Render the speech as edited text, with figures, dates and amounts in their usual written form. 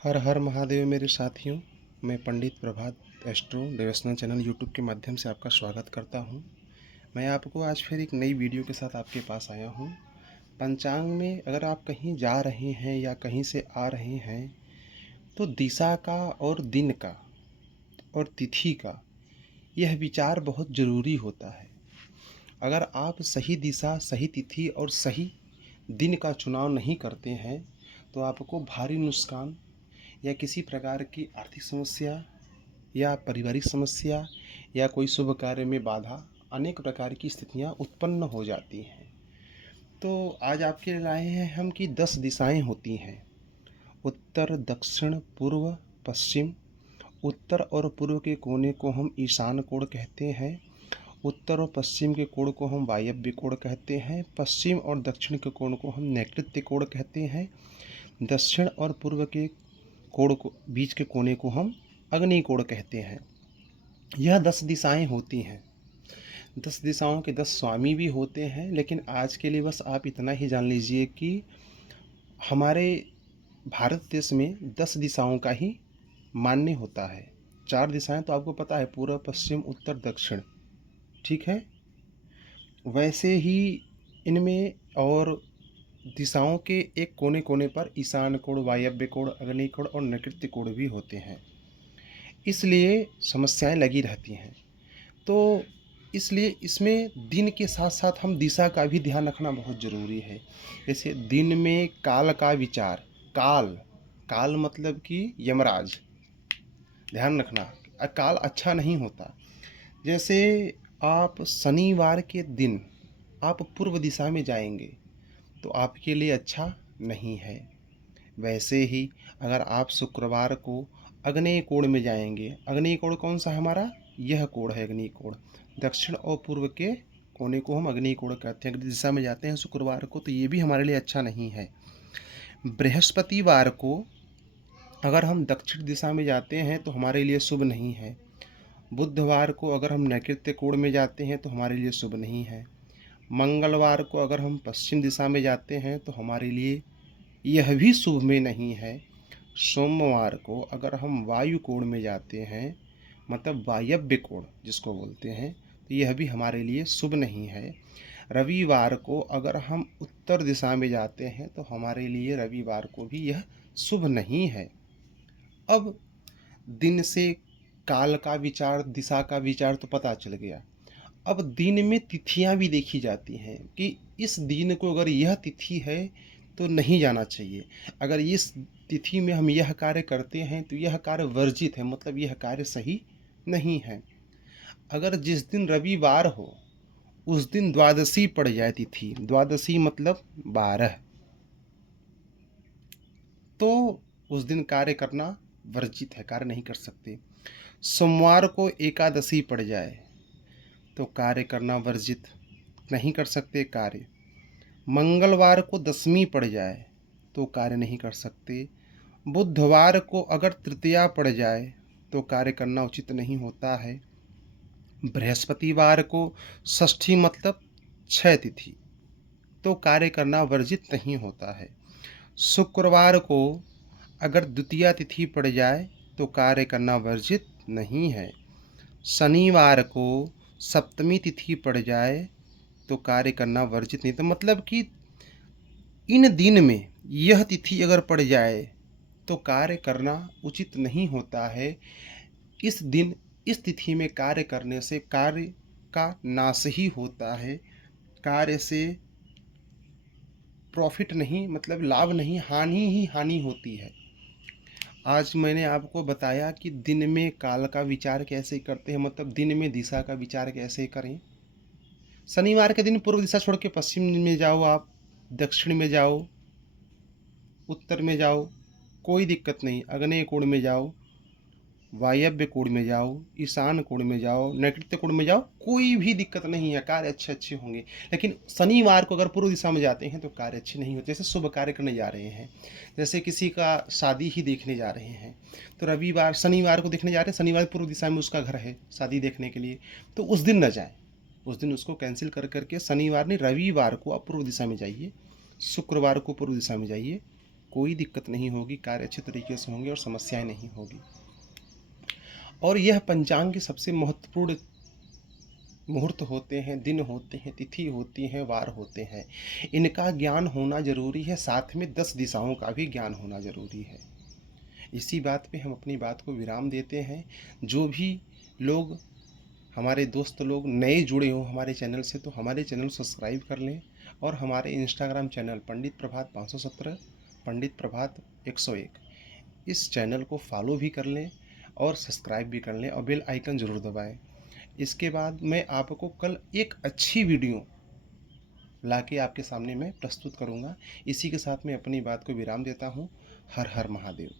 हर हर महादेव मेरे साथियों। मैं पंडित प्रभात एस्ट्रो डिवोशनल चैनल यूट्यूब के माध्यम से आपका स्वागत करता हूं। मैं आपको आज फिर एक नई वीडियो के साथ आपके पास आया हूं। पंचांग में अगर आप कहीं जा रहे हैं या कहीं से आ रहे हैं तो दिशा का और दिन का और तिथि का यह विचार बहुत ज़रूरी होता है। अगर आप सही दिशा, सही तिथि और सही दिन का चुनाव नहीं करते हैं तो आपको भारी नुकसान या किसी प्रकार की आर्थिक समस्या या पारिवारिक समस्या या कोई शुभ कार्य में बाधा, अनेक प्रकार की स्थितियां उत्पन्न हो जाती हैं। तो आज आपके लिए लाए हैं हम कि 10 दिशाएं होती हैं: उत्तर, दक्षिण, पूर्व, पश्चिम। उत्तर और पूर्व के कोने को हम ईशान कोण कहते हैं। उत्तर और पश्चिम के कोण को हम वायव्य कोण कहते हैं। पश्चिम और दक्षिण के कोण को हम नैऋत्य कोण कहते हैं। दक्षिण और पूर्व के कोण को, बीच के कोने को हम अग्नि कोण कहते हैं। यह 10 दिशाएं होती हैं। 10 दिशाओं के 10 स्वामी भी होते हैं, लेकिन आज के लिए बस आप इतना ही जान लीजिए कि हमारे भारत देश में 10 दिशाओं का ही मान्य होता है। 4 दिशाएं तो आपको पता है, पूर्व, पश्चिम, उत्तर, दक्षिण, ठीक है। वैसे ही इनमें और दिशाओं के एक कोने कोने पर ईशान कोण, वायव्य कोण, अग्नि कोण और नैऋत्य कोण भी होते हैं। इसलिए समस्याएं लगी रहती हैं। तो इसलिए इसमें दिन के साथ साथ हम दिशा का भी ध्यान रखना बहुत ज़रूरी है। जैसे दिन में काल का विचार, काल काल मतलब कि यमराज, ध्यान रखना। काल अच्छा नहीं होता। जैसे आप शनिवार के दिन आप पूर्व दिशा में जाएंगे तो आपके लिए अच्छा नहीं है। वैसे ही अगर आप शुक्रवार को अग्नेय कोण में जाएंगे, अग्नेय कोण कौन सा है हमारा, यह कोण है अग्नेय कोण। दक्षिण और पूर्व के कोने को हम अग्नेय कोण कहते हैं। अगर दिशा में जाते हैं शुक्रवार को तो ये भी हमारे लिए अच्छा नहीं है। बृहस्पतिवार को अगर हम दक्षिण दिशा में जाते हैं तो हमारे लिए शुभ नहीं है। बुधवार को अगर हम नैऋत्य कोण में जाते हैं तो हमारे लिए शुभ नहीं है। मंगलवार को अगर हम पश्चिम दिशा में जाते हैं तो हमारे लिए यह भी शुभ में नहीं है। सोमवार को अगर हम वायु कोण में जाते हैं, मतलब वायव्य कोण जिसको बोलते हैं, तो यह भी हमारे लिए शुभ नहीं है। रविवार को अगर हम उत्तर दिशा में जाते हैं तो हमारे लिए रविवार को भी यह शुभ नहीं है। अब दिन से काल का विचार, दिशा का विचार तो पता चल गया। अब दिन में तिथियां भी देखी जाती हैं कि इस दिन को अगर यह तिथि है तो नहीं जाना चाहिए। अगर इस तिथि में हम यह कार्य करते हैं तो यह कार्य वर्जित है, मतलब यह कार्य सही नहीं है। अगर जिस दिन रविवार हो उस दिन द्वादशी पड़ जाए तिथि, द्वादशी मतलब 12, तो उस दिन कार्य करना वर्जित है, कार्य नहीं कर सकते। सोमवार को एकादशी पड़ जाए तो कार्य करना वर्जित, नहीं कर सकते कार्य। मंगलवार को दशमी पड़ जाए तो कार्य नहीं कर सकते। बुधवार को अगर तृतीया पड़ जाए तो कार्य करना उचित नहीं होता है। बृहस्पतिवार को षष्ठी मतलब 6 तिथि, तो कार्य करना वर्जित नहीं होता है। शुक्रवार को अगर द्वितीया तिथि पड़ जाए तो कार्य करना वर्जित नहीं है। शनिवार को सप्तमी तिथि पड़ जाए तो कार्य करना वर्जित नहीं। तो मतलब कि इन दिन में यह तिथि अगर पड़ जाए तो कार्य करना उचित नहीं होता है। इस दिन इस तिथि में कार्य करने से कार्य का नाश ही होता है। कार्य से प्रॉफिट नहीं, मतलब लाभ नहीं, हानि ही हानि होती है। आज मैंने आपको बताया कि दिन में काल का विचार कैसे करते हैं, मतलब दिन में दिशा का विचार कैसे करें। शनिवार के दिन पूर्व दिशा छोड़ के पश्चिम में जाओ, आप दक्षिण में जाओ, उत्तर में जाओ, कोई दिक्कत नहीं। अग्नेय कोण में जाओ, वायव्य कोण में जाओ, ईशान कोण में जाओ, नैऋत्य कोण में जाओ, कोई भी दिक्कत नहीं है, कार्य अच्छे अच्छे होंगे। लेकिन शनिवार को अगर पूर्व दिशा में जाते हैं तो कार्य अच्छे नहीं होते। जैसे शुभ कार्य करने जा रहे हैं, जैसे किसी का शादी ही देखने जा रहे हैं, तो रविवार शनिवार को देखने जा रहे हैं, शनिवार पूर्व दिशा में उसका घर है शादी देखने के लिए, तो उस दिन न जाए। उस दिन उसको कैंसिल कर करके शनिवार नहीं रविवार को आप पूर्व दिशा में जाइए, शुक्रवार को पूर्व दिशा में जाइए, कोई दिक्कत नहीं होगी, कार्य अच्छे तरीके से होंगे और समस्याएं नहीं होगी। और यह पंचांग के सबसे महत्वपूर्ण मुहूर्त होते हैं, दिन होते हैं, तिथि होती हैं, वार होते हैं। इनका ज्ञान होना ज़रूरी है, साथ में 10 दिशाओं का भी ज्ञान होना ज़रूरी है। इसी बात पे हम अपनी बात को विराम देते हैं। जो भी लोग, हमारे दोस्त लोग नए जुड़े हों हमारे चैनल से, तो हमारे चैनल सब्सक्राइब कर लें और हमारे इंस्टाग्राम चैनल पंडित प्रभात 517, पंडित प्रभात 101, इस चैनल को फॉलो भी कर लें और सब्सक्राइब भी कर लें और बेल आइकन ज़रूर दबाएं। इसके बाद मैं आपको कल एक अच्छी वीडियो लाके आपके सामने मैं प्रस्तुत करूँगा। इसी के साथ मैं अपनी बात को विराम देता हूँ। हर हर महादेव।